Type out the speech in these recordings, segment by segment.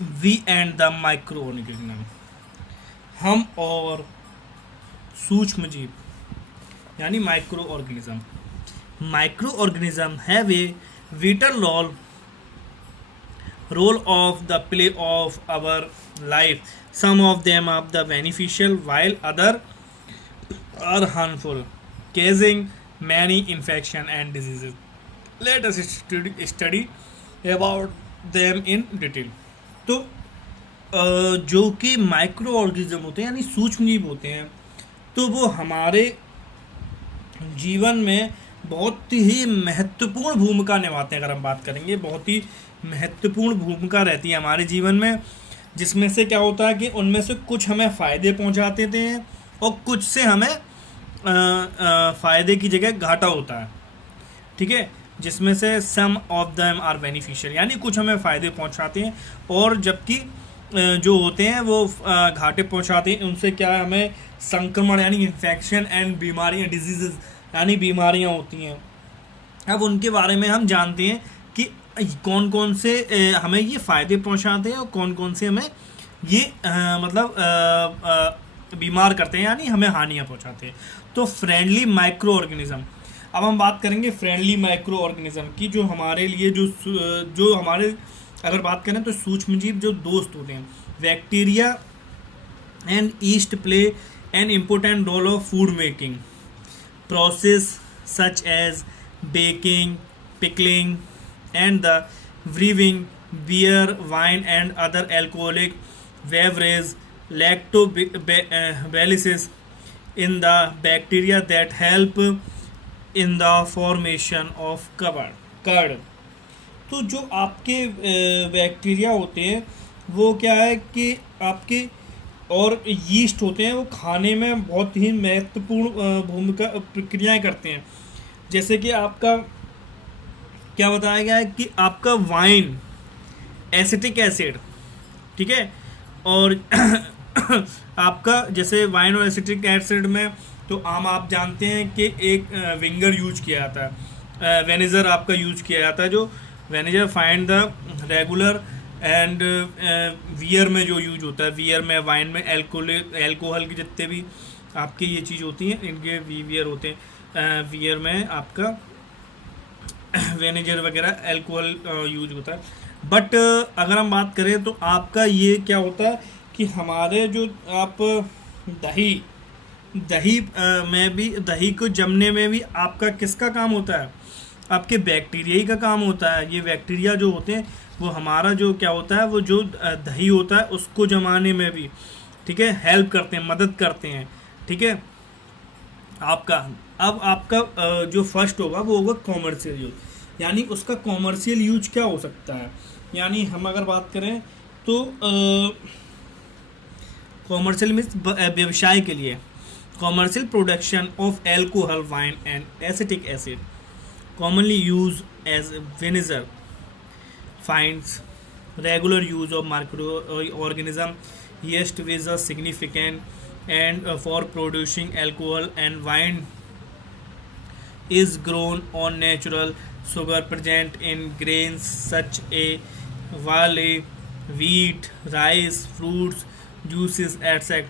We and the microorganism, हम और सूक्ष्म जीव यानी microorganism. Microorganism have a vital role of the play of our life. Some of them are the beneficial while other are harmful, causing many infection and diseases. Let us study about them in detail. तो जो कि micro organism होते हैं यानी सूक्ष्म जीव होते हैं, तो वो हमारे जीवन में बहुत ही महत्वपूर्ण भूमिका निभाते हैं। अगर हम बात करेंगे, बहुत ही महत्वपूर्ण भूमिका रहती है हमारे जीवन में, जिसमें से क्या होता है कि उनमें से कुछ हमें फ़ायदे पहुंचाते थे और कुछ से हमें फ़ायदे की जगह घाटा होता है। ठीक है, जिसमें से सम ऑफ देम आर बेनिफिशियल, यानी कुछ हमें फ़ायदे पहुंचाते हैं और जबकि जो होते हैं वो घाटे पहुंचाते हैं। उनसे क्या है, हमें संक्रमण यानी इन्फेक्शन एंड बीमारियां, डिजीज़ यानी बीमारियां होती हैं। अब उनके बारे में हम जानते हैं कि कौन कौन से हमें ये फ़ायदे पहुंचाते हैं और कौन कौन से हमें ये बीमार करते हैं यानी हमें हानियाँ पहुंचाते हैं। तो फ्रेंडली माइक्रो ऑर्गेनिज्म, अब हम बात करेंगे फ्रेंडली माइक्रो ऑर्गेनिज्म की, जो हमारे लिए जो हमारे अगर बात करें तो सूक्ष्म जीव जो दोस्त होते हैं। Bacteria and yeast play an important role of food making process such as baking, pickling, and the brewing beer, wine, and other alcoholic beverages. Lactobacillus in the bacteria that help in the formation of curd. तो जो आपके bacteria होते हैं वो क्या है कि आपके और यीस्ट होते हैं, वो खाने में बहुत ही महत्वपूर्ण भूमिका प्रक्रियाएं करते हैं। जैसे कि आपका क्या बताया गया है कि आपका वाइन एसिटिक एसिड, ठीक है, और आपका जैसे वाइन और एसिटिक एसिड में तो आम आप जानते हैं कि एक विंगर यूज किया जाता है, वेनेजर आपका यूज किया जाता है। जो vinegar find the regular and wear में जो यूज होता है, वियर में, वाइन में, एल्कोहल की जितने भी आपकी ये चीज़ होती हैं इनके वियर होते हैं। वियर में आपका वेनेजर वगैरह एल्कोहल यूज होता है। बट अगर हम बात करें तो आपका ये क्या होता है कि हमारे जो आप दही में भी, दही को जमने में भी आपका किसका काम होता है, आपके बैक्टीरिया ही का काम होता है। ये बैक्टीरिया जो होते हैं वो हमारा जो क्या होता है, वो जो दही होता है उसको जमाने में भी, ठीक है, हेल्प करते हैं, मदद करते हैं। ठीक है, आपका अब आपका जो फर्स्ट होगा वो होगा कॉमर्शियल यूज, यानी उसका कॉमर्शियल यूज क्या हो सकता है। यानी हम अगर बात करें तो कॉमर्शियल मीन्स व्यवसाय के लिए, commercial production of alcohol, wine and acetic acid commonly used as vinegar finds regular use of microorganism yeast is a significant and for producing alcohol, and wine is grown on natural sugar present in grains such as barley, wheat, rice, fruits, juices, etc.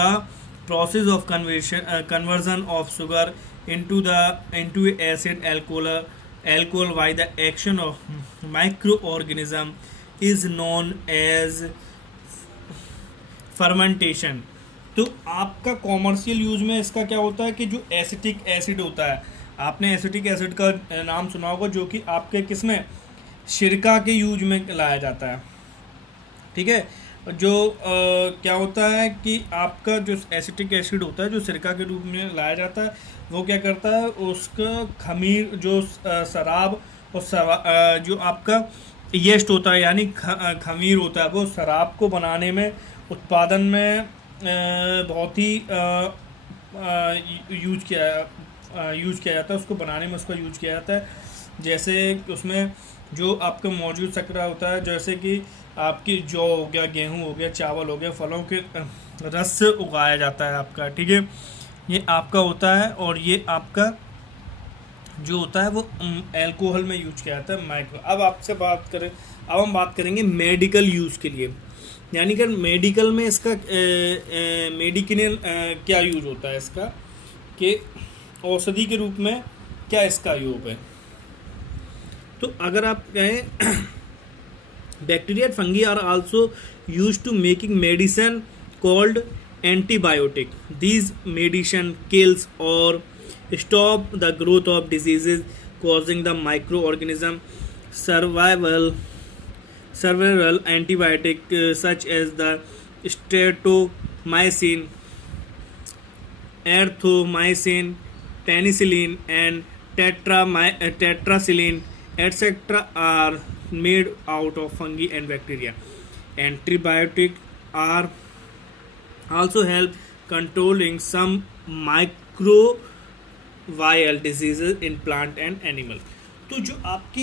The process of conversion of sugar into acid alcohol by the action of microorganism is known as fermentation. तो आपका commercial use में इसका क्या होता है कि जो acetic acid होता है, आपने एसिटिक एसिड का नाम सुना होगा, जो कि आपके किसमें, सिरका के यूज में लाया जाता है। ठीक है, जो क्या होता है कि आपका जो एसिटिक एसिड होता है जो सिरका के रूप में लाया जाता है, वो क्या करता है, उसका खमीर जो शराब और जो आपका येस्ट होता है यानी खमीर होता है, वो शराब को बनाने में, उत्पादन में बहुत ही यूज किया जाता है। उसको बनाने में उसका यूज किया जाता है। जैसे उसमें जो आपका मौजूद शर्करा होता है, जैसे कि आपकी जौ हो गया, गेहूं हो गया, चावल हो गया, फलों के रस से उगाया जाता है आपका। ठीक है, ये आपका होता है और ये आपका जो होता है वो अल्कोहल में यूज किया जाता है माइक्रो। अब हम बात करेंगे मेडिकल यूज़ के लिए, यानी कि मेडिकल में इसका मेडिकिनल क्या यूज होता है इसका, कि औषधि के रूप में क्या इसका योग है। तो अगर आप कहें bacteria and fungi are also use to making medicine called antibiotic. These medicine kills और stop the growth of diseases causing the microorganism several antibiotic such as the streptomycin, erythromycin, penicillin and tetracycline etc. are made out of fungi and bacteria. Antibiotics are also help controlling some micro वायल diseases in plant and animal. तो जो आपकी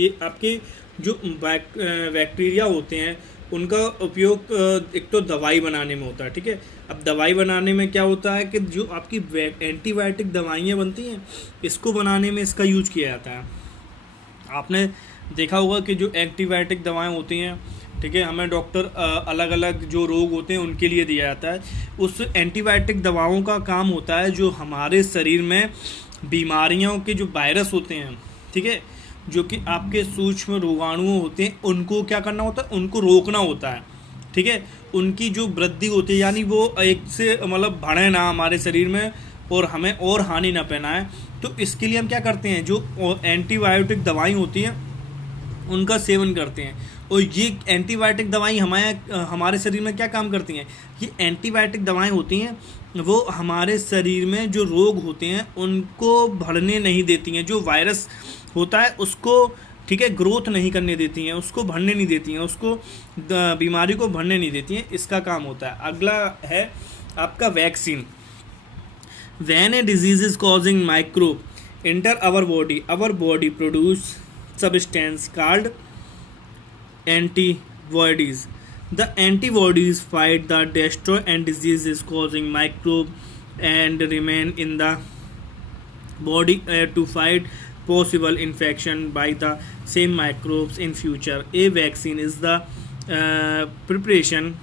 ये आपके जो bacteria होते हैं उनका उपयोग एक तो दवाई बनाने में होता है, ठीक है। अब दवाई बनाने में क्या होता है कि जो आपकी एंटीबायोटिक दवाइयाँ बनती हैं इसको बनाने में इसका यूज किया जाता है। आपने देखा होगा कि जो एंटीबायोटिक दवाएं होती हैं, ठीक है, हमें डॉक्टर अलग अलग जो रोग होते हैं उनके लिए दिया जाता है। उस एंटीबायोटिक दवाओं का काम होता है जो हमारे शरीर में बीमारियों के जो वायरस होते हैं, ठीक है, जो कि आपके सूक्ष्म रोगाणु होते हैं उनको क्या करना होता है, उनको रोकना होता है, ठीक है। उनकी जो वृद्धि होती है यानी वो एक से मतलब बढ़े ना हमारे शरीर में और हमें और हानि ना पहनाए। तो इसके लिए हम क्या करते हैं, जो एंटीबायोटिक दवाई होती हैं उनका सेवन करते हैं। और ये एंटीबायोटिक दवाई हमारे शरीर में क्या काम करती हैं, ये एंटीबायोटिक दवाएं होती हैं वो हमारे शरीर में जो रोग होते हैं उनको बढ़ने नहीं देती हैं, जो वायरस होता है उसको, ठीक है, ग्रोथ नहीं करने देती हैं, उसको बढ़ने नहीं देती हैं, उसको बीमारी को बढ़ने नहीं देती हैं, इसका काम होता है। अगला है आपका vaccine. When a disease is causing microbe enter our body produce substance called antibodies. The antibodies fight the destroy and diseases causing microbe and remain in the body to fight possible infection by the same microbes in future. A vaccine is the preparation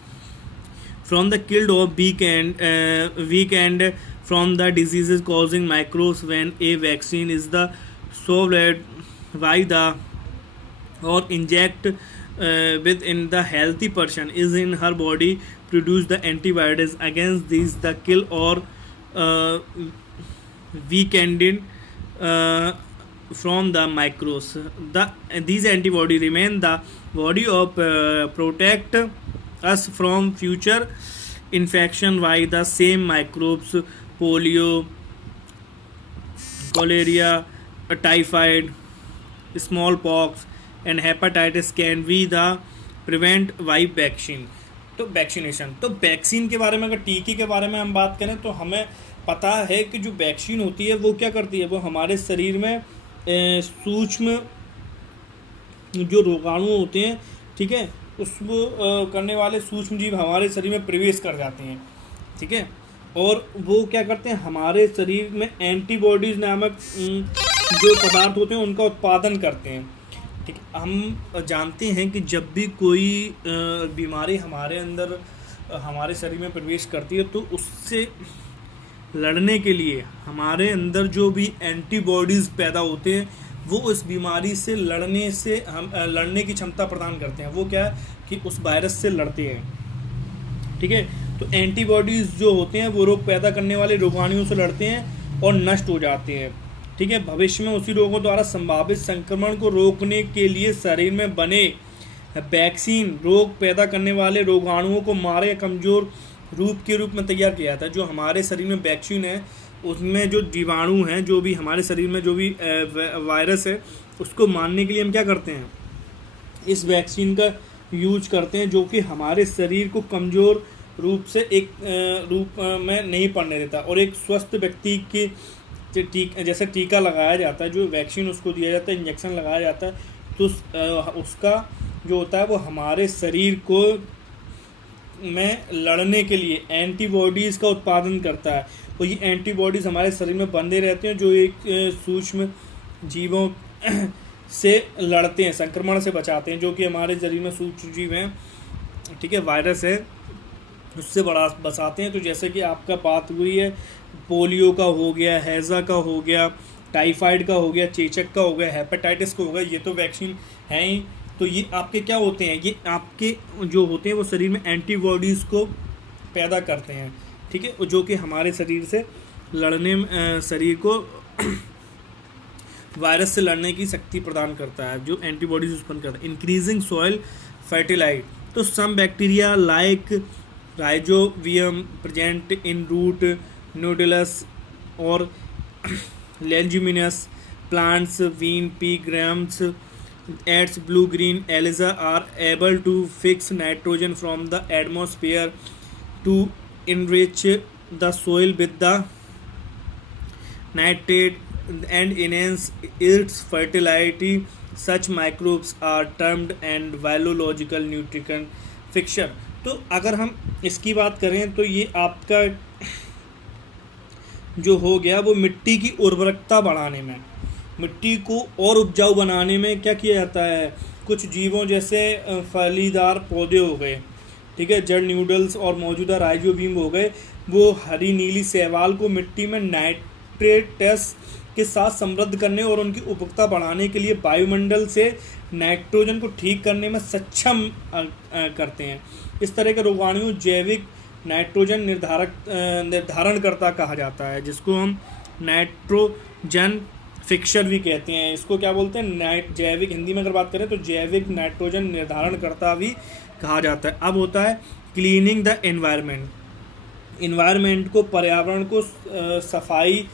from the killed or weakened from the diseases causing microbes. When a vaccine is the swallowed by the or inject within the healthy person is in her body produce the antibodies against these the kill or weakened from the microbes. These antibodies remain the body of protect us from future infection by the same microbes. Polio, cholera, typhoid, smallpox and hepatitis can be the prevent by vaccine. तो vaccination, तो vaccine के बारे में अगर टीके के बारे में हम बात करें तो हमें पता है कि जो वैक्सीन होती है वो क्या करती है, वो हमारे शरीर में सूक्ष्म जो रोगाणु होते हैं, ठीक है, उसको करने वाले सूक्ष्म जीव हमारे शरीर में प्रवेश कर जाते हैं, ठीक है, और वो क्या करते हैं हमारे शरीर में एंटीबॉडीज नामक जो पदार्थ होते हैं उनका उत्पादन करते हैं, ठीक। हम जानते हैं कि जब भी कोई बीमारी हमारे अंदर हमारे शरीर में प्रवेश करती है तो उससे लड़ने के लिए हमारे अंदर जो भी एंटीबॉडीज़ पैदा होते हैं वो उस बीमारी से लड़ने की क्षमता प्रदान करते हैं। वो क्या है कि उस वायरस से लड़ते हैं, ठीक है। तो एंटीबॉडीज़ जो होते हैं वो रोग पैदा करने वाले रोगाणुओं से लड़ते हैं और नष्ट हो जाते हैं, ठीक है। भविष्य में उसी रोगों द्वारा संभावित संक्रमण को रोकने के लिए शरीर में बने वैक्सीन रोग पैदा करने वाले रोगाणुओं को मारे कमज़ोर रूप में तैयार किया जाता है। जो हमारे शरीर में वैक्सीन है उसमें जो जीवाणु हैं, जो भी हमारे शरीर में जो भी वायरस है उसको मारने के लिए हम क्या करते हैं, इस वैक्सीन का यूज करते हैं, जो कि हमारे शरीर को कमज़ोर रूप से एक रूप में नहीं पड़ने देता। और एक स्वस्थ व्यक्ति की जैसे टीका लगाया जाता है, जो वैक्सीन उसको दिया जाता है, इंजेक्शन लगाया जाता है, तो उसका जो होता है वो हमारे शरीर को में लड़ने के लिए एंटीबॉडीज़ का उत्पादन करता है और ये एंटीबॉडीज़ हमारे शरीर में बंधे रहते हैं जो एक सूक्ष्म जीवों से लड़ते हैं, संक्रमण से बचाते हैं, जो कि हमारे शरीर में सूक्ष्म जीव हैं, ठीक है, वायरस है, उससे बचाते हैं। तो जैसे कि आपका बात हुई है पोलियो का हो गया, हैज़ा का हो गया, टाइफाइड का हो गया, चेचक का हो गया, हेपेटाइटिस का हो गया, ये तो वैक्सीन हैं ही। तो ये आपके क्या होते हैं, ये आपके जो होते हैं वो शरीर में एंटीबॉडीज़ को पैदा करते हैं, ठीक है, जो कि हमारे शरीर से लड़ने शरीर को वायरस से लड़ने की शक्ति प्रदान करता है, जो एंटीबॉडीज उत्पन्न करता है। इंक्रीजिंग सॉइल फर्टिलाइट, तो some bacteria like rhizobium present in root nodules और leguminous plants when pea grams etc blue green algae are able to fix nitrogen from the atmosphere to enrich the soil with the nitrate and enhance its fertility. Such microbes are termed and biological nutrition fixture. तो अगर हम इसकी बात करें तो ये आपका जो हो गया वो मिट्टी की उर्वरकता बढ़ाने में, मिट्टी को और उपजाऊ बनाने में क्या किया जाता है, कुछ जीवों जैसे फलीदार पौधे हो गए, ठीक है, जड़ न्यूडल्स और मौजूदा राइजोबियम हो गए, वो हरी नीली शैवाल को मिट्टी में नाइट्रेटस के साथ समृद्ध करने और उनकी उपयोगिता बढ़ाने के लिए वायुमंडल से नाइट्रोजन को ठीक करने में सक्षम करते हैं। इस तरह के रोगाणु जैविक नाइट्रोजन निर्धारणकर्ता कहा जाता है, जिसको हम नाइट्रोजन फिक्सर भी कहते हैं। इसको क्या बोलते हैं, जैविक, हिंदी में अगर बात करें तो जैविक नाइट्रोजन निर्धारणकर्ता भी कहा जाता है। अब होता है क्लीनिंग द एनवायरनमेंट, इन्वायरमेंट को, पर्यावरण को सफाई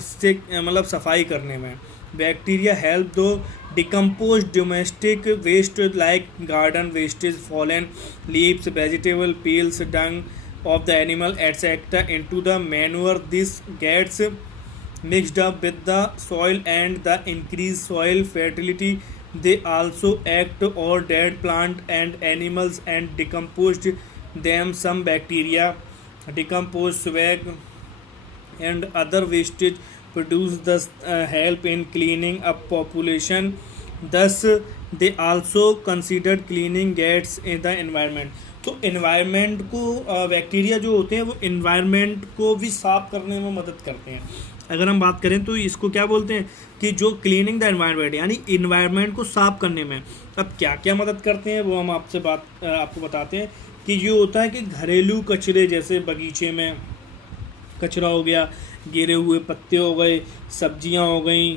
से मतलब सफाई करने में। Bacteria help to decompose domestic waste like garden wastage, fallen leaves, vegetable peels, dung of the animal etcetera into the manure. This gets mixed up with the soil and the increased soil fertility. They also act on dead plant and animals and decomposed them. Some bacteria decompose swag and other wastage produce thus help in cleaning up population. Thus they also considered cleaning gates in the environment. तो environment को bacteria जो होते हैं वो environment को भी साफ करने में मदद करते हैं। अगर हम बात करें तो इसको क्या बोलते हैं कि जो क्लीनिंग द एनवायरनमेंट, यानी इन्वायरमेंट को साफ करने में। अब क्या क्या मदद करते हैं वो हम आपको बताते हैं कि ये होता है कि घरेलू कचरे जैसे बगीचे में कचरा हो गया, गिरे हुए पत्ते हो गए, सब्जियां हो गई,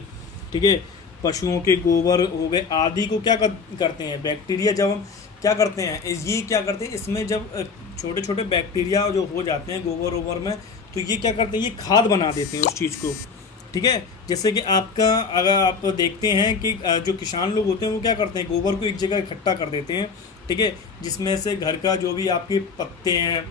ठीक है, पशुओं के गोबर हो गए आदि को क्या करते हैं बैक्टीरिया, जब हम क्या करते हैं, ये क्या करते हैं, इसमें जब छोटे छोटे बैक्टीरिया जो हो जाते हैं गोबर वोबर में, तो ये क्या करते हैं, ये खाद बना देते हैं उस चीज़ को, ठीक है। जैसे कि आपका अगर आप देखते हैं कि जो किसान लोग होते हैं वो क्या करते हैं, गोबर को एक जगह इकट्ठा कर देते हैं, ठीक है, जिसमें से घर का जो भी आपके पत्ते हैं,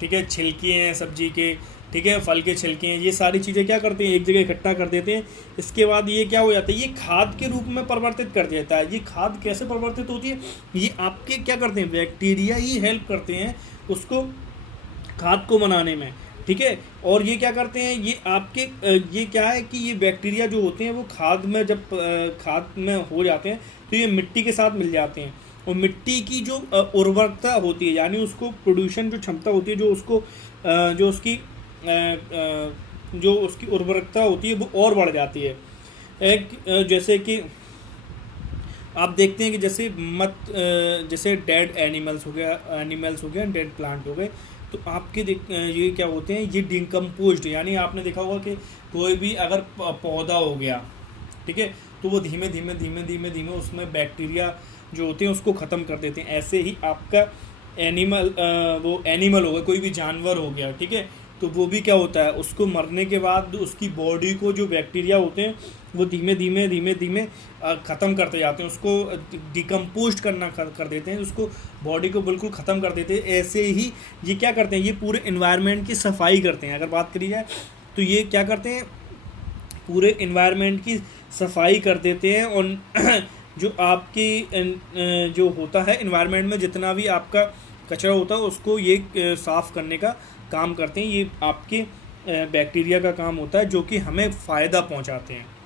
ठीक है, छिलके हैं सब्जी के, ठीक है, फल के छिलके हैं, ये सारी चीज़ें क्या करते हैं एक जगह इकट्ठा कर देते हैं। इसके बाद ये क्या हो जाता है, ये खाद के रूप में परिवर्तित कर देता है। ये खाद कैसे परिवर्तित होती है, ये आपके क्या करते हैं बैक्टीरिया ही हेल्प करते हैं उसको खाद को बनाने में, ठीक है। और ये क्या करते हैं, ये आपके ये क्या है कि ये बैक्टीरिया जो होते हैं वो खाद में जब खाद में हो जाते हैं तो ये मिट्टी के साथ मिल जाते हैं, और मिट्टी की जो उर्वरकता होती है, यानी उसको प्रोड्यूशन जो क्षमता होती है, जो उसकी उर्वरकता होती है वो और बढ़ जाती है। एक जैसे कि आप देखते हैं कि जैसे डेड एनिमल्स हो गया, डेड प्लांट हो गए, तो आपके ये क्या होते हैं, ये डिकम्पोज्ड, यानी आपने देखा होगा कि कोई भी अगर पौधा हो गया, ठीक है, तो वो धीमे धीमे उसमें बैक्टीरिया जो होते हैं उसको ख़त्म कर देते हैं। ऐसे ही आपका एनिमल होगा, कोई भी जानवर हो गया, ठीक है, तो वो भी क्या होता है, उसको मरने के बाद उसकी बॉडी को जो बैक्टीरिया होते हैं वो धीमे धीमे ख़त्म करते जाते हैं, उसको डिकम्पोज कर देते हैं, उसको बॉडी को बिल्कुल ख़त्म कर देते हैं। ऐसे ही ये क्या करते हैं, ये पूरे इन्वायरमेंट की सफाई करते हैं। अगर बात करी जाए तो ये क्या करते हैं, पूरे इन्वायरमेंट की सफाई कर देते हैं, और जो आपकी जो होता है इन्वायरमेंट में जितना भी आपका कचरा होता है उसको ये साफ़ करने का काम करते हैं। ये आपके बैक्टीरिया का काम होता है जो कि हमें फ़ायदा पहुंचाते हैं।